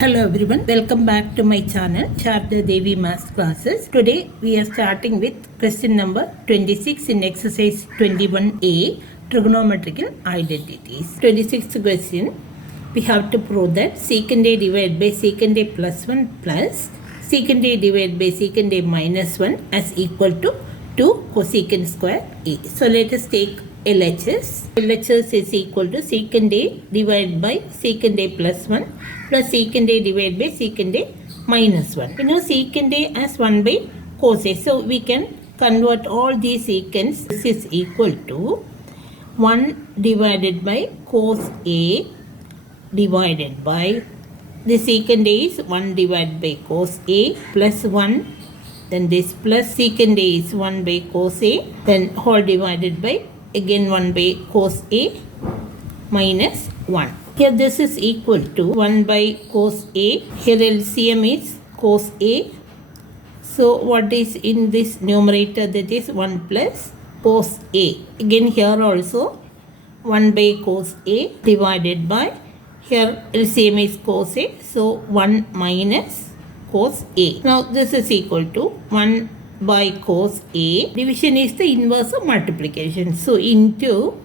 Hello everyone, welcome back to my channel Sharda Devi Maths Classes. Today we are starting with question number 26 in exercise 21A, Trigonometrical Identities. 26th question, we have to prove that secant A divided by secant A plus 1 plus secant A divided by secant A minus 1 as equal to 2 cosecant square A. So let us take LHS. LHS is equal to secant A divided by secant A plus 1 plus secant A divided by secant A minus 1. You know secant A as 1 by cos A. So we can convert all these secants. This is equal to 1 divided by cos A divided by the secant A is 1 divided by cos A plus 1. Then this plus secant A is 1 by cos A. Then whole divided by again 1 by cos A minus 1. Here this is equal to 1 by cos A. Here LCM is cos A. So what is in this numerator? That is 1 plus cos A. Again here also 1 by cos A divided by, here LCM is cos A. So 1 minus cos A. Now this is equal to 1 by cos A. Division is the inverse of multiplication. So into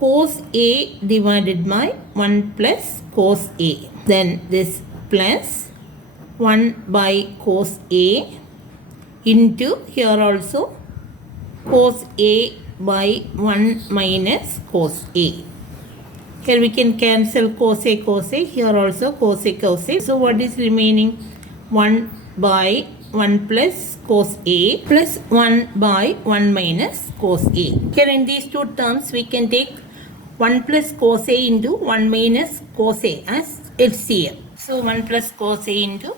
cos A divided by 1 plus cos A. Then this plus 1 by cos A into here also cos A by 1 minus cos A. Here we can cancel cos A, here also cos A. So what is remaining? 1 by 1 plus cos A plus 1 by 1 minus cos A. Here in these two terms we can take 1 plus cos A into 1 minus cos A as LCM. So 1 plus cos A into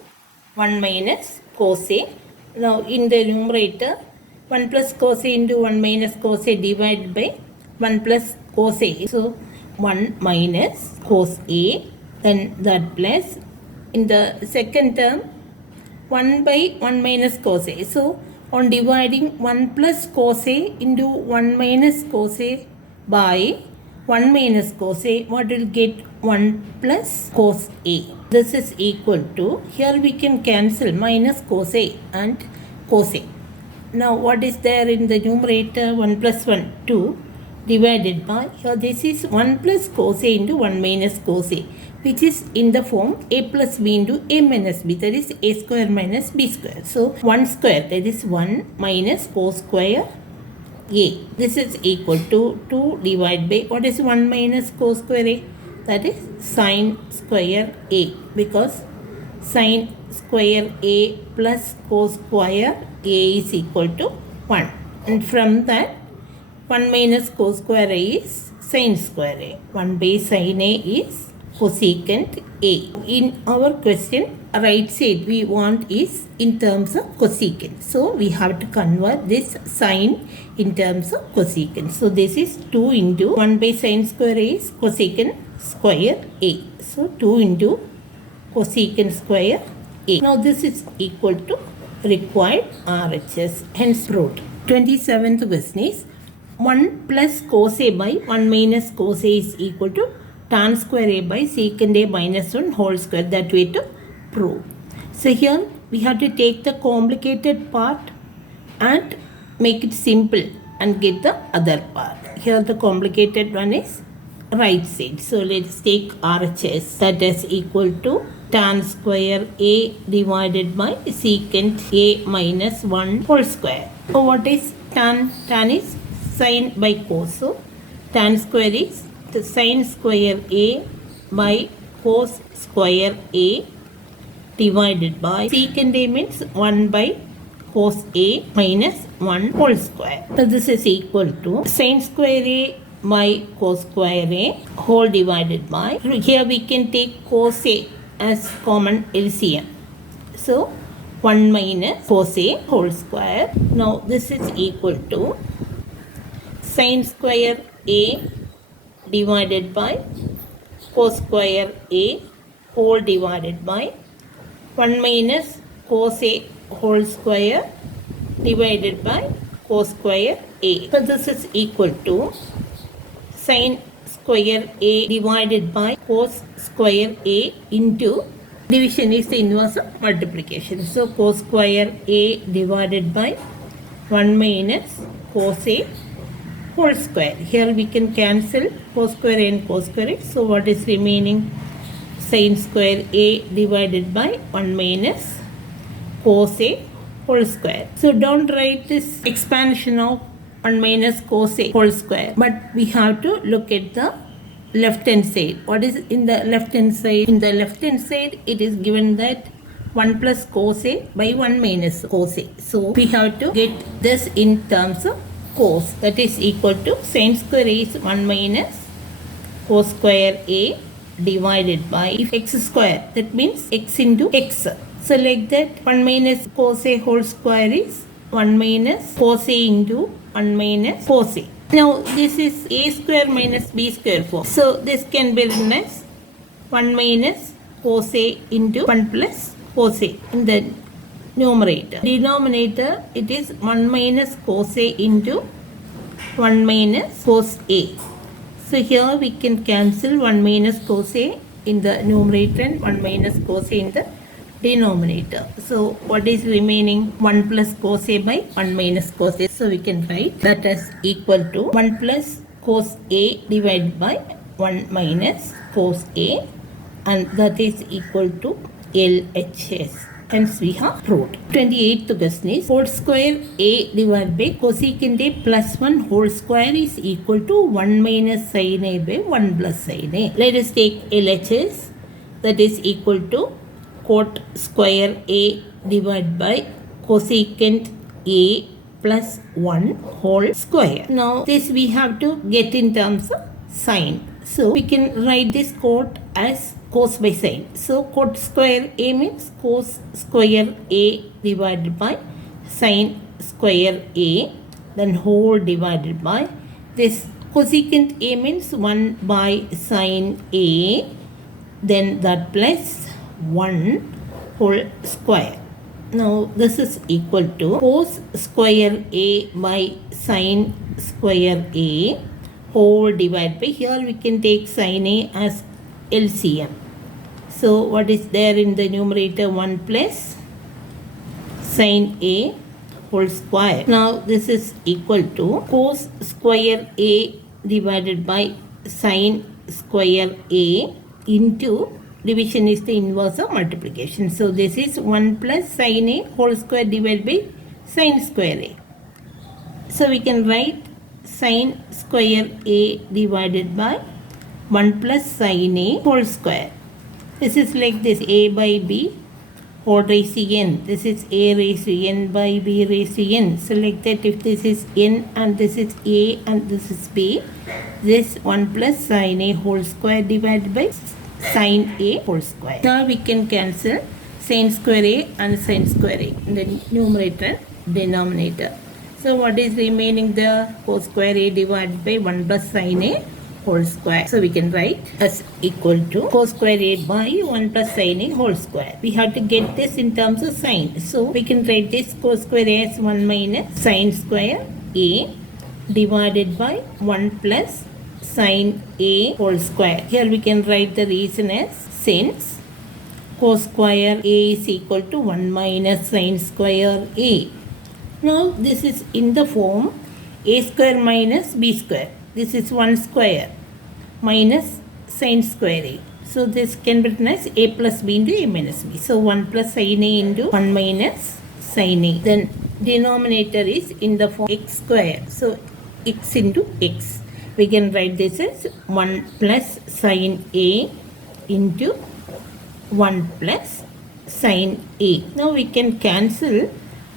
1 minus cos A. Now in the numerator 1 plus cos A into 1 minus cos A divided by 1 plus cos A. So 1 minus cos A, then that plus in the second term 1 by 1 minus cos A. So on dividing 1 plus cos A into 1 minus cos A by 1 minus cos A, what will get? 1 plus cos A. This is equal to, here we can cancel minus cos A and cos A. Now what is there in the numerator? 1 plus 1, 2 divided by, here this is 1 plus cos A into 1 minus cos A, which is in the form A plus B into A minus B, that is A square minus B square. So 1 square, that is 1 minus cos square A. This is equal to 2 divided by, what is 1 minus cos square A? That is sin square A, because sin square A plus cos square A is equal to 1. And from that 1 minus cos square A is sin square A. 1 by sin A is cosecant A. In our question, right side we want is in terms of cosecant. So we have to convert this sin in terms of cosecant. So this is 2 into 1 by sin square A is cosecant square A. So 2 into cosecant square A. Now this is equal to required RHS, hence proved. 27th question is 1 plus cos A by 1 minus cos A is equal to tan square A by secant A minus 1 whole square. That way to prove. So here we have to take the complicated part and make it simple and get the other part. Here the complicated one is right side. So let's take RHS, that is equal to tan square A divided by secant A minus 1 whole square. So what is tan? Tan is sin by cos. So tan square is the sin square A by cos square A divided by secant A means 1 by cos A minus 1 whole square. So this is equal to sin square A by cos square A whole divided by, here we can take cos A as common LCM. So 1 minus cos A whole square. Now this is equal to sin square A divided by cos square A whole divided by 1 minus cos A whole square divided by cos square A. So this is equal to sin square A divided by cos square A into Division is the inverse of multiplication. So cos square A divided by 1 minus cos A whole square. Here we can cancel cos square A and cos square A. So what is remaining? Sin square A divided by 1 minus cos A whole square. So don't write this expansion of 1 minus cos A whole square. But we have to look at the left hand side. What is in the left hand side? In the left hand side, it is given that 1 plus cos A by 1 minus cos A. So we have to get this in terms of cos. That is equal to sin square A is 1 minus cos square A divided by x square. That means x into x. So like that 1 minus cos A whole square is 1 minus cos A into 1 minus cos A. Now this is A square minus B square form. So this can be written as 1 minus cos A into 1 plus cos A in the numerator. Denominator, it is 1 minus cos A into 1 minus cos A. So here we can cancel 1 minus cos A in the numerator and 1 minus cos A in the denominator. So what is remaining? 1 plus cos A by 1 minus cos A. So we can write that as equal to 1 plus cos A divided by 1 minus cos A, and that is equal to LHS. Hence we have proved. 28th question is cos square A divided by cosecant A plus 1 whole square is equal to 1 minus sin A by 1 plus sin A. Let us take LHS, that is equal to cot square A divided by cosecant A plus 1 whole square. Now this we have to get in terms of sin. So we can write this cot as cos by sin. So cot square A means cos square A divided by sin square A, then whole divided by this cosecant A means 1 by sin A, then that plus 1 whole square. Now this is equal to cos square A by sin square A whole divided by, here we can take sin A as LCM. So what is there in the numerator? 1 plus sin A whole square. Now this is equal to cos square A divided by sin square A into, division is the inverse of multiplication. So this is 1 plus sin A whole square divided by sin square A. So we can write sin square A divided by 1 plus sin A whole square. This is like this, A by B whole raised to n. This is A raised to n by B raised to n. So like that, if this is n and this is A and this is B, this 1 plus sin A whole square divided by sin A whole square. Now we can cancel sin square A and sin square A in the numerator and denominator. So what is remaining there? Cos square A divided by 1 plus sin A whole square. So we can write as equal to cos square A by 1 plus sin A whole square. We have to get this in terms of sin. So we can write this cos square A as 1 minus sin square A divided by 1 plus sin A whole square. Here we can write the reason as since cos square A is equal to 1 minus sin square A. Now this is in the form A square minus B square. This is 1 square minus sin square A. So this can be written as A plus B into A minus B. So 1 plus sin A into 1 minus sin A. Then denominator is in the form x square. So x into x. We can write this as 1 plus sin A into 1 plus sin A. Now we can cancel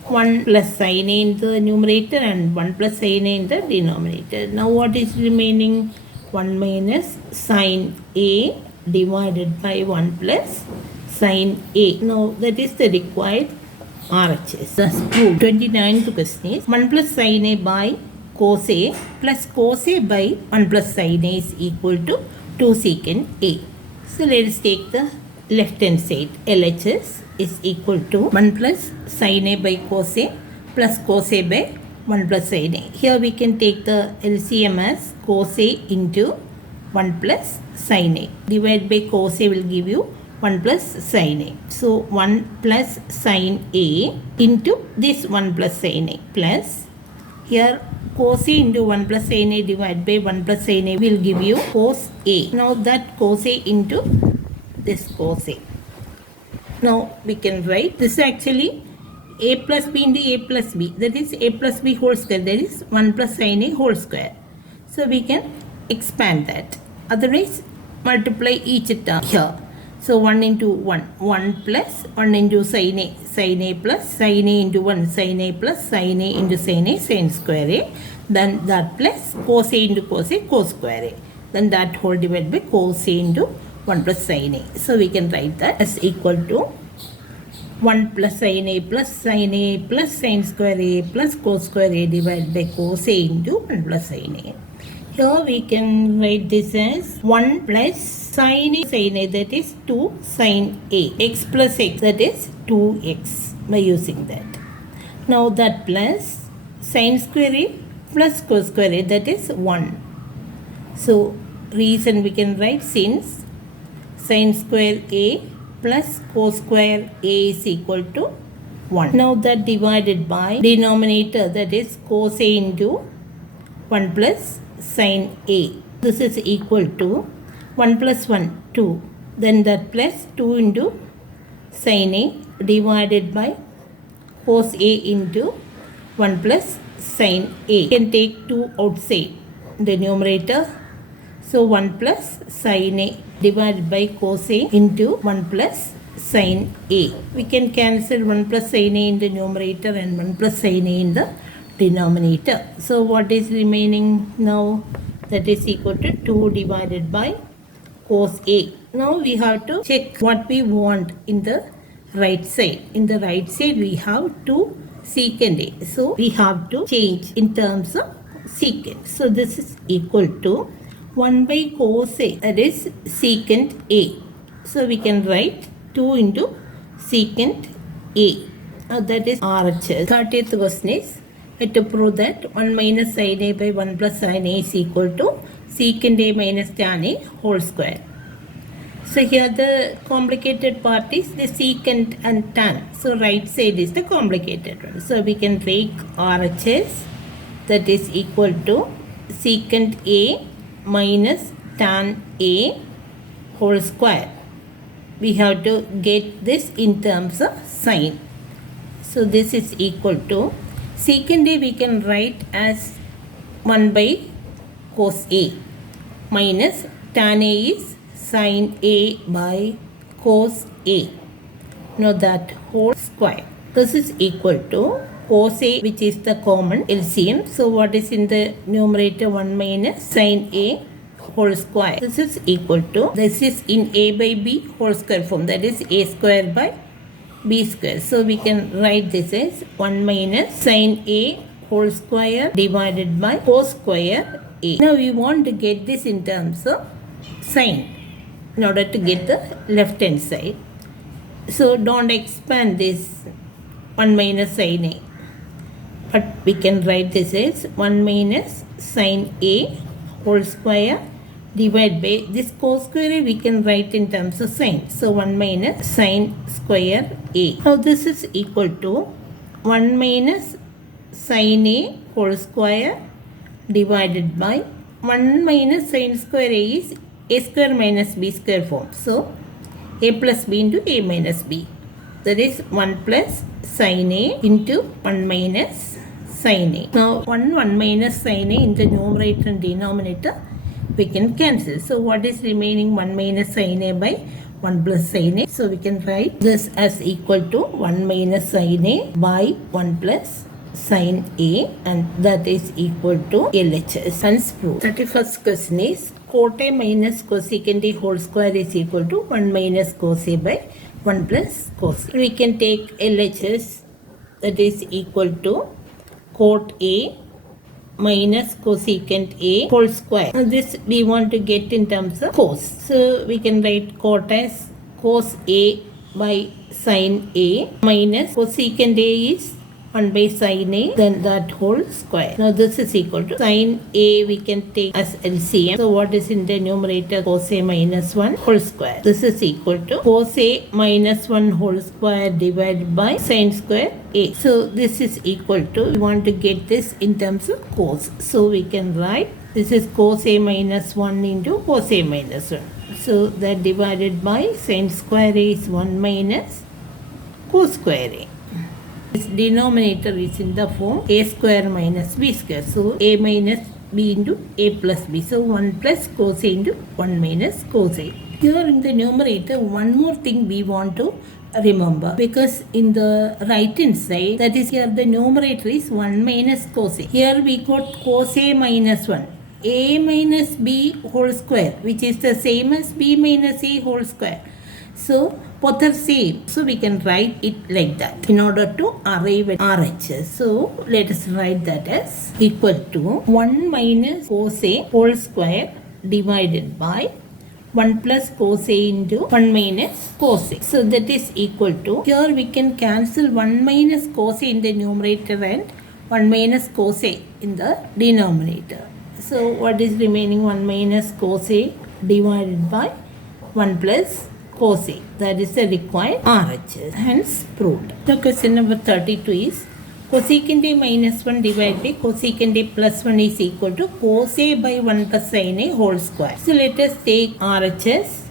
1 plus sin A in the numerator and 1 plus sin A in the denominator. Now what is remaining? 1 minus sin A divided by 1 plus sin A. Now that is the required RHS. Thus proved. 29th question is 1 plus sin A by cos A plus cos A by 1 plus sin A is equal to 2 secant A. So let us take the left hand side. LHS is equal to 1 plus sin A by cos A plus cos A by 1 plus sin A. Here we can take the LCM as cos A into 1 plus sin A. Divided by cos A will give you 1 plus sin A. So 1 plus sin A into this 1 plus sin A plus here cos A into 1 plus sin A divided by 1 plus sin A will give you cos A. Now that cos A into this cos A. Now we can write this actually A plus B into A plus B, that is A plus B whole square, that is 1 plus sin A whole square. So we can expand that. Otherwise multiply each term here. So 1 into 1, 1 plus 1 into sin A plus sin A into 1, sin A plus sin A into sin A, sin square A. Then that plus cos A into cos A, cos square A. Then that whole divided by cos A into 1 plus sin A. So we can write that as equal to 1 plus sin A plus sin square A plus cos square A divided by cos A into 1 plus sin A. Here we can write this as 1 plus sin A, that is 2 sin A, x plus x, that is 2x by using that. Now that plus sin square A plus cos square A, that is 1. So reason we can write, since sin square A plus cos square A is equal to 1. Now that divided by denominator, that is cos A into 1 plus sin A. This is equal to 1 plus 1, 2. Then that plus 2 into sin A divided by cos A into 1 plus sin A. You can take 2 outside the numerator. So 1 plus sin A divided by cos A into 1 plus sin A. We can cancel 1 plus sin A in the numerator and 1 plus sin A in the denominator. So what is remaining now? That is equal to 2 divided by cos A. Now we have to check what we want in the right side. In the right side we have 2 secant A. So we have to change in terms of secant. So this is equal to 1 by cos A, that is secant A. So we can write 2 into secant A. That is RHS. 30th question is to prove that 1 minus sin A by 1 plus sin A is equal to secant A minus tan A whole square. So here the complicated part is the secant and tan. So right side is the complicated one. So we can take RHS, that is equal to secant A minus tan A whole square. We have to get this in terms of sine. So this is equal to secant A we can write as 1 by cos A minus tan A is sin A by cos A. Now that whole square. This is equal to cos A, which is the common LCM. So what is in the numerator? 1 minus sin A whole square. This is equal to, this is in A by B whole square form, that is A square by B square. So we can write this as 1 minus sin A whole square divided by cos square A. Now we want to get this in terms of sine in order to get the left hand side. So don't expand this 1 minus sin A, but we can write this as 1 minus sin A whole square divided by this cos square A we can write in terms of sine. So 1 minus sin square A. Now this is equal to 1 minus sin A whole square divided by 1 minus sin square A is A square minus B square form. So A plus B into A minus B. That is 1 plus sin A into 1 minus sin A. Now 1 minus sin A in the numerator and denominator we can cancel. So what is remaining? 1 minus sin A by 1 plus sin A. So we can write this as equal to 1 minus sin A by 1 plus sin A, and that is equal to LHS. Hence proof. 31st question is cot A minus cosecant A whole square is equal to 1 minus cos A by 1 plus cos A. We can take LHS, that is equal to cot A minus cosecant A whole square. Now this we want to get in terms of cos. So we can write cot as cos A by sin A minus cosecant A is 1 by sin A, then that whole square. Now this is equal to sin A we can take as LCM. So what is in the numerator? Cos A minus 1 whole square. This is equal to cos A minus 1 whole square divided by sin square A. So this is equal to, we want to get this in terms of cos. So we can write this is cos A minus 1 into cos A minus 1. So that divided by sin square A is 1 minus cos square A. This denominator is in the form a square minus b square. So a minus b into a plus b. So 1 plus cos A into 1 minus cos A. Here in the numerator, one more thing we want to remember, because in the right hand side, that is here the numerator is 1 minus cos A. Here we got cos A minus 1. A minus b whole square, which is the same as b minus a whole square. So both are same. So we can write it like that in order to arrive at RHS. So let us write that as equal to 1 minus cos A whole square divided by 1 plus cos A into 1 minus cos A. So that is equal to, here we can cancel 1 minus cos A in the numerator and 1 minus cos A in the denominator. So what is remaining? 1 minus cos A divided by 1 plus cos A. That is the required RHS. Hence proved. The question number 32 is cosecant A minus 1 divided by cosecant A plus 1 is equal to cos A by 1 plus sin A whole square. So let us take RHS,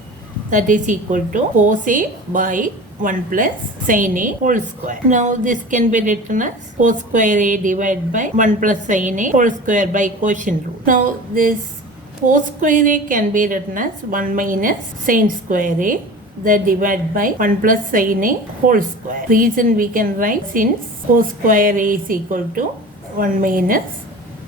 that is equal to cos A by 1 plus sin A whole square. Now this can be written as cos square A divided by 1 plus sin A whole square by quotient rule. Now this cos square A can be written as 1 minus sin square A, that divided by 1 plus sin A whole square. Reason we can write, since cos square A is equal to 1 minus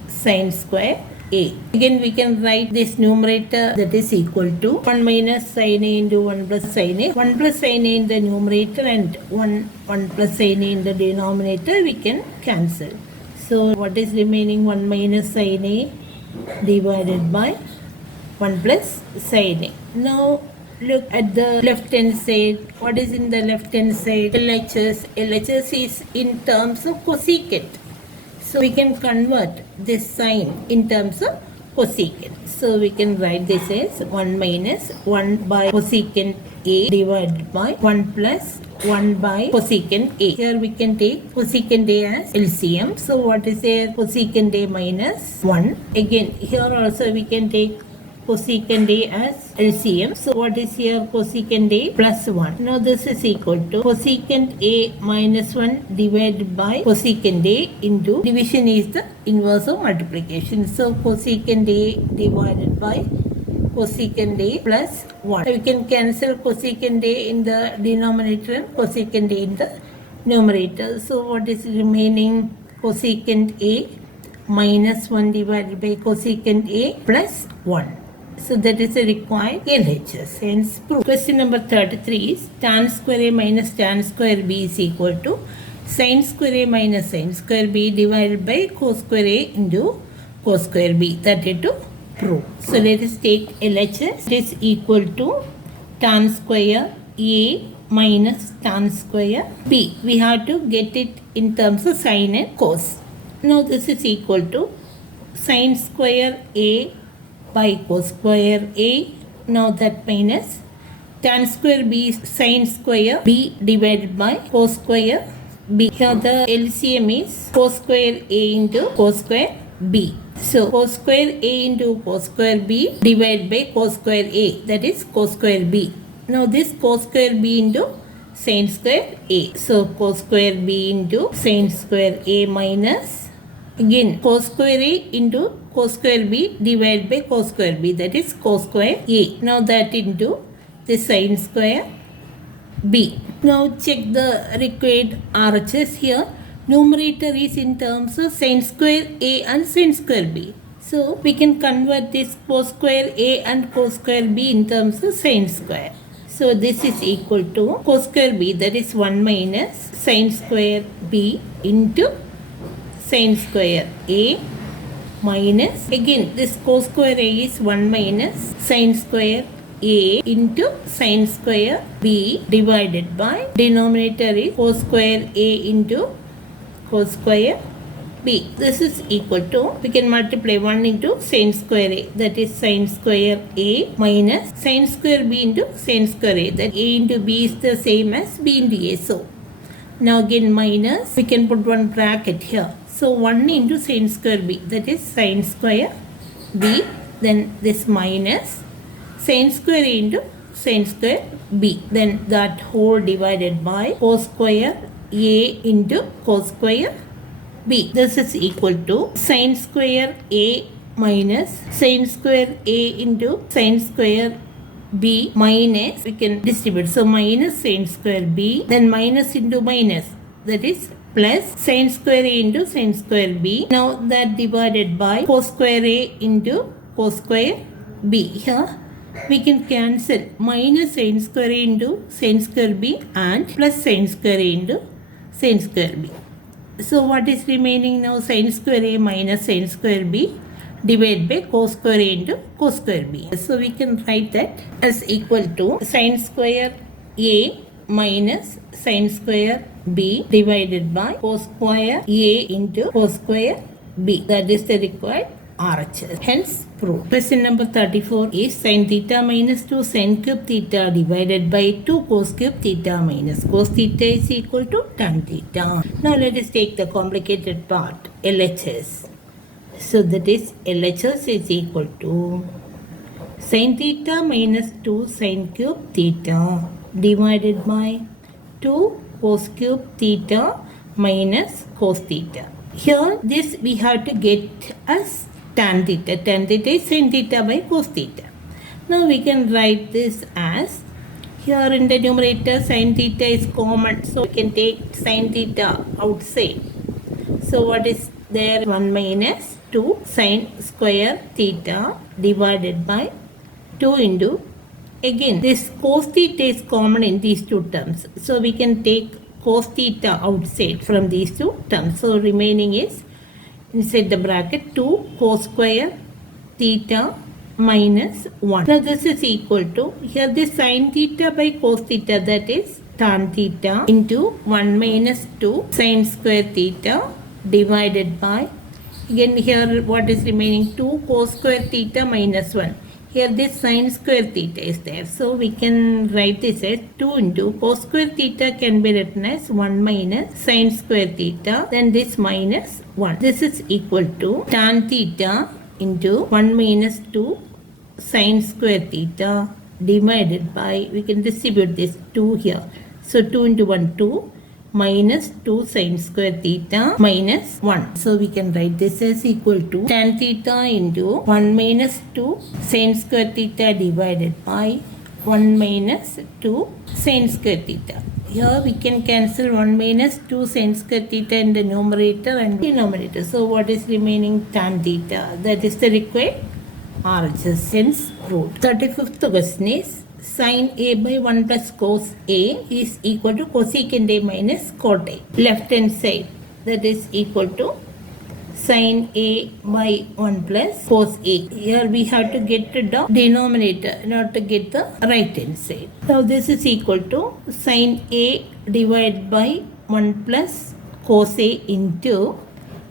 sin square A. Again we can write this numerator, that is equal to 1 minus sin A into 1 plus sin A. 1 plus sin A in the numerator and 1 plus sin A in the denominator we can cancel. So what is remaining? 1 minus sin A divided by 1 plus sin A. Now look at the left hand side. What is in the left hand side? LHS. LHS is in terms of cosecant. So we can convert this sign in terms of cosecant. So we can write this as 1 minus 1 by cosecant A divided by 1 plus 1 by cosecant A. Here we can take cosecant A as LCM. So what is there? Cosecant A minus 1. Again here also we can take cosecant A as LCM. So what is here? Cosecant A plus 1. Now this is equal to cosecant A minus 1 divided by cosecant A into, division is the inverse of multiplication. So cosecant A divided by cosecant A plus 1. We can cancel cosecant A in the denominator and cosecant A in the numerator. So what is remaining? Cosecant A minus 1 divided by cosecant A plus 1. So that is a required LHS. Hence proof. Question number 33 is tan square A minus tan square B is equal to sin square A minus sin square B divided by cos square A into cos square B. That is to prove. So let us take LHS. It is equal to tan square A minus tan square B. We have to get it in terms of sin and cos. Now this is equal to sin square A by cos square A. Now that minus tan square B is sin square B divided by cos square B. Here the LCM is cos square A into cos square B. So cos square A into cos square B divided by cos square A, that is cos square B. Now this cos square B into sin square A. So cos square B into sin square A minus, again cos square A into cos square B divided by cos square B, that is cos square A. Now that into the sin square B. Now check the required RHS here. Numerator is in terms of sin square A and sin square B. So we can convert this cos square A and cos square B in terms of sin square. So this is equal to cos square B, that is 1 minus sin square B into sin square A minus, again this cos square A is 1 minus sin square A into sin square B divided by, denominator is cos square A into cos square b. This is equal to, we can multiply 1 into sin square a, that is sin square a minus sin square b into sin square a, that a into b is the same as b into a. So now again minus, we can put one bracket here. So 1 into sin square b, that is sin square b, then this minus sin square a into sin square b, then that whole divided by cos square a into cos square b. This is equal to sin square a minus sin square a into sin square b minus, we can distribute, so minus sin square b, then minus into minus, that is plus sin square a into sin square b. Now that divided by cos square a into cos square b. Here we can cancel minus sin square a into sin square b and plus sin square a into sin square b. So what is remaining now? Sin square a minus sin square b divided by cos square a into cos square b. So we can write that as equal to sin square a minus sin square b divided by cos square a into cos square b. That is the required RHS. Hence proved. Question number 34 is sin theta minus 2 sin cube theta divided by 2 cos cube theta minus cos theta is equal to tan theta. Now let us take the complicated part, LHS. So that is LHS is equal to sin theta minus 2 sin cube theta divided by 2 cos cube theta minus cos theta. Here this we have to get as tan theta. Tan theta is sin theta by cos theta. Now we can write this as, here in the numerator sin theta is common, so we can take sin theta outside. So what is there? 1 minus 2 sin square theta divided by 2 into, again this cos theta is common in these two terms, so we can take cos theta outside from these two terms. So remaining is inside the bracket 2 cos square theta minus 1. Now this is equal to, here this sin theta by cos theta, that is tan theta into 1 minus 2 sin square theta divided by, again here what is remaining, 2 cos square theta minus 1. Here this sin square theta is there, so we can write this as 2 into cos square theta can be written as 1 minus sin square theta, then this minus 1. This is equal to tan theta into 1 minus 2 sin square theta divided by, we can distribute this 2 here, so 2 into 1 2 minus 2 sin square theta minus 1. So we can write this as equal to tan theta into 1 minus 2 sin square theta divided by 1 minus 2 sin square theta. Here we can cancel 1 minus 2 sin square theta in the numerator and denominator. So what is remaining? Tan theta. That is the required RHS. Hence proved. 35th question is sin a by 1 plus cos a is equal to cosecant a minus cot a. Left hand side, that is equal to sin a by 1 plus cos a. Here we have to get the denominator, not to get the right hand side. Now this is equal to sin a divided by 1 plus cos a into,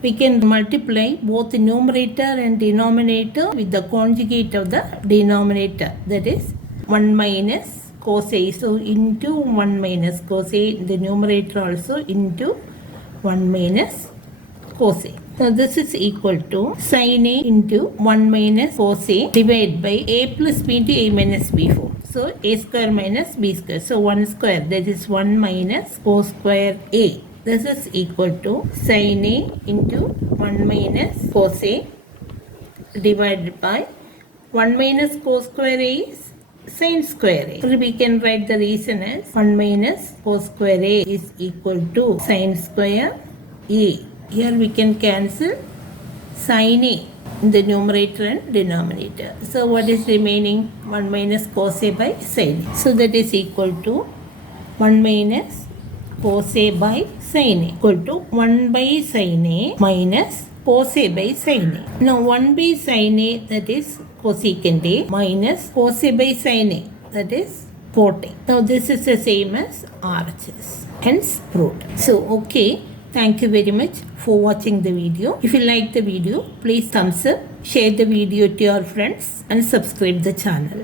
we can multiply both the numerator and denominator with the conjugate of the denominator, that is 1 minus cos a. So into 1 minus cos a in the numerator also into 1 minus cos a. So this is equal to sin a into 1 minus cos a divided by a plus b into a minus b form. So a square minus b square. So 1 square, that is 1 minus cos square a. This is equal to sin a into 1 minus cos a divided by 1 minus cos square a is sin square a. So we can write the reason as 1 minus cos square a is equal to sin square a. Here we can cancel sin a in the numerator and denominator. So what is remaining? 1 minus cos a by sin a. So that is equal to 1 minus cos a by sin a equal to 1 by sin a minus cos a by sin a. Now 1 by sin a, that is cosecant a, minus cos a by sin a, that is cot a. Now this is the same as RHS. Hence proved. So okay, Thank you very much for watching the video. If you like the video, please thumbs up, share the video to your friends and subscribe the channel.